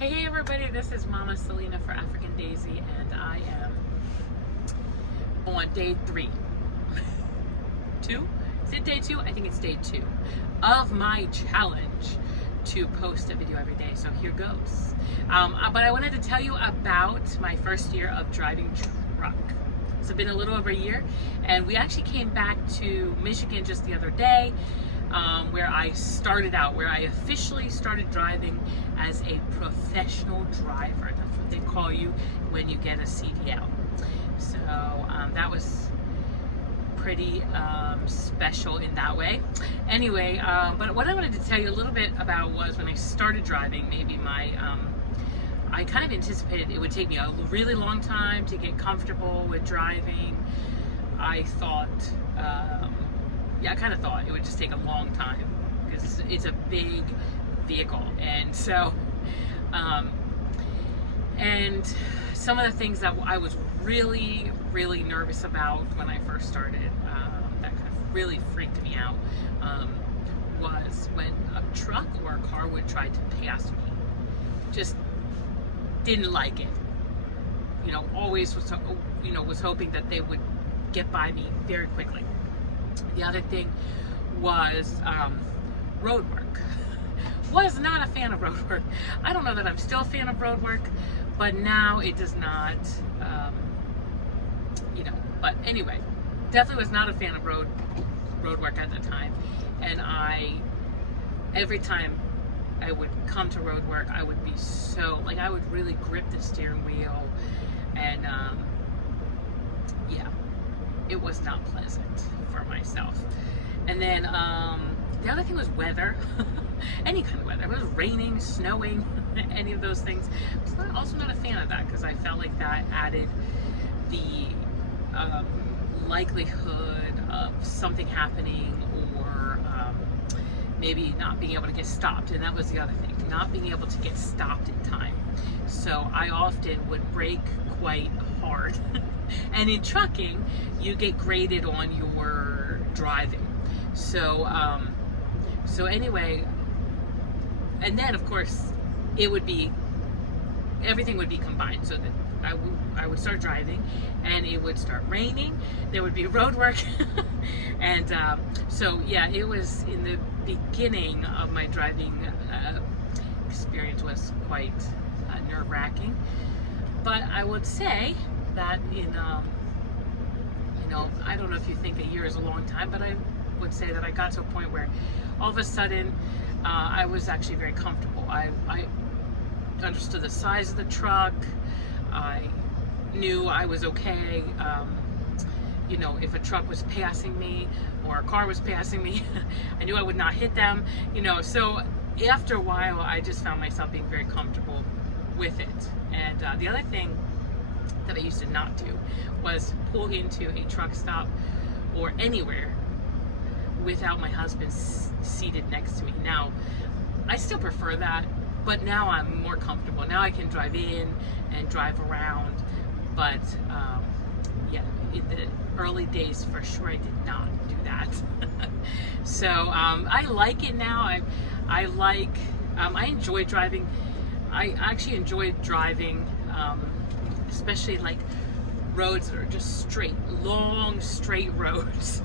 Hey everybody, this is Mama Selena for African Daisy, and I am on day 3. 2? Is it day 2? I think it's day 2 of my challenge to post a video every day. So here goes. But I wanted to tell you about my first year of driving truck. It's been a little over a year, and we actually came back to Michigan just the other day. Where I started out, where I officially started driving as a professional driver. That's what they call you when you get a CDL. So that was pretty special in that way. Anyway, but what I wanted to tell you a little bit about was when I started driving, maybe I kind of anticipated it would take me a really long time to get comfortable with driving. I thought, I kind of thought it would just take a long time because it's a big vehicle. And so, and some of the things that I was really, really nervous about when I first started, that kind of really freaked me out, was when a truck or a car would try to pass me. Just didn't like it. You know, always was, was hoping that they would get by me very quickly. The other thing was road work. Was not a fan of road work. I don't know that I'm still a fan of road work, but now it does not, but anyway, definitely was not a fan of road work at the time. And every time I would come to road work, I would be so, I would really grip the steering wheel, and it was not pleasant for myself. And then the other thing was weather. Any kind of weather. If it was raining, snowing, any of those things. I was also not a fan of that because I felt like that added the likelihood of something happening, or maybe not being able to get stopped. And that was the other thing, not being able to get stopped in time. So I often would brake quite hard. And in trucking, you get graded on your driving. So, so anyway, and then of course, everything would be combined. So that I would start driving, and it would start raining. There would be road work, and so yeah, it was in the beginning of my driving experience was quite nerve-wracking. But I would say that in, I don't know if you think a year is a long time, but I would say that I got to a point where all of a sudden I was actually very comfortable. I understood the size of the truck. I knew I was okay. If a truck was passing me or a car was passing me, I knew I would not hit them, so after a while I just found myself being very comfortable with it. And the other thing that I used to not do was pull into a truck stop or anywhere without my husband seated next to me. Now, I still prefer that, but now I'm more comfortable. Now I can drive in and drive around, but in the early days, for sure, I did not do that. So I like it now. I enjoy driving. I actually enjoy driving, especially like roads that are just straight, long, straight roads.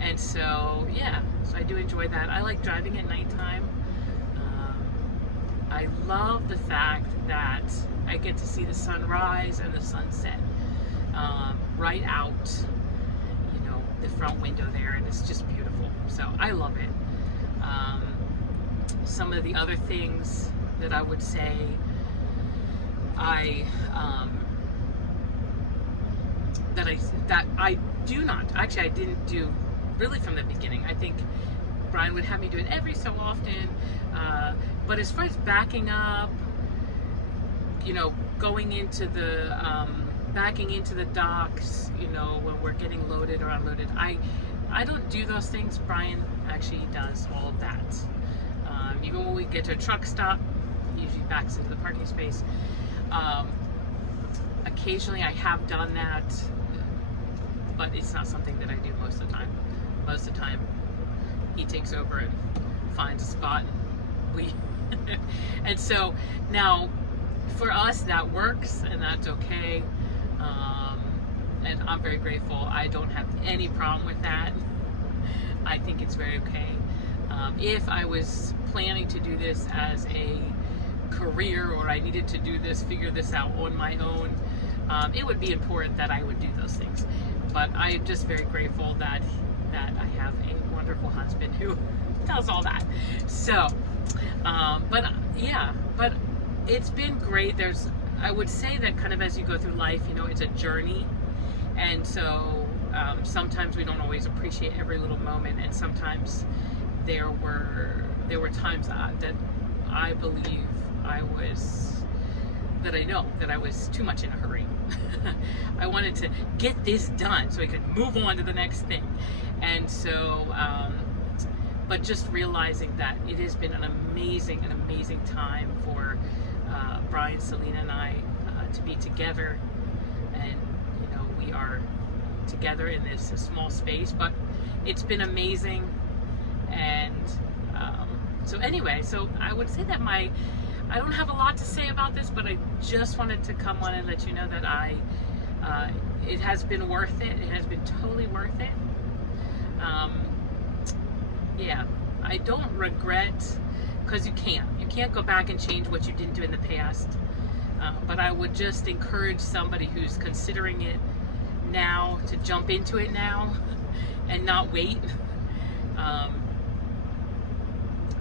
And so, so I do enjoy that. I like driving at nighttime. I love the fact that I get to see the sunrise and the sunset right out, the front window there, and it's just beautiful. So I love it. Some of the other things that I would say I didn't do really from the beginning. I think Brian would have me do it every so often, but as far as backing up, going into the backing into the docks, when we're getting loaded or unloaded, I don't do those things. Brian actually does all of that. Even when we get to a truck stop, he usually backs into the parking space. Occasionally I have done that, but it's not something that I do most of the time. Most of the time he takes over and finds a spot, and we And so now for us that works, and that's okay. And I'm very grateful. I don't have any problem with that. I think it's very okay. If I was planning to do this as a career, or I needed to do this, figure this out on my own, it would be important that I would do those things. But I'm just very grateful that I have a wonderful husband who does all that. So, but it's been great. I would say that kind of as you go through life, it's a journey. And so sometimes we don't always appreciate every little moment, and sometimes there were times that I believe I know that I was too much in a hurry. I wanted to get this done so I could move on to the next thing. And so, but just realizing that it has been an amazing time for Brian, Selena, and I to be together. And we are together in this small space, but it's been amazing. And so anyway, so I would say that I don't have a lot to say about this, but I just wanted to come on and let you know that it has been worth it. It has been totally worth it. Yeah, I don't regret, because you can't go back and change what you didn't do in the past. But I would just encourage somebody who's considering it now to jump into it now and not wait.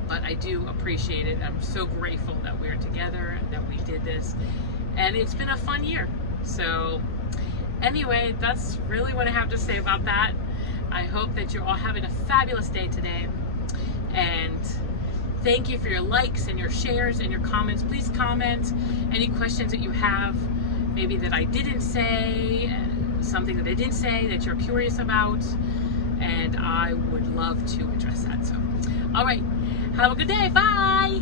But I do appreciate it. I'm so grateful that we're together, that we did this, and it's been a fun year. So anyway, that's really what I have to say about that. I hope that you're all having a fabulous day today, and thank you for your likes and your shares and your comments. Please comment any questions that you have, maybe that I didn't say, something that I didn't say that you're curious about, and I would love to address that. So, all right, have a good day. Bye.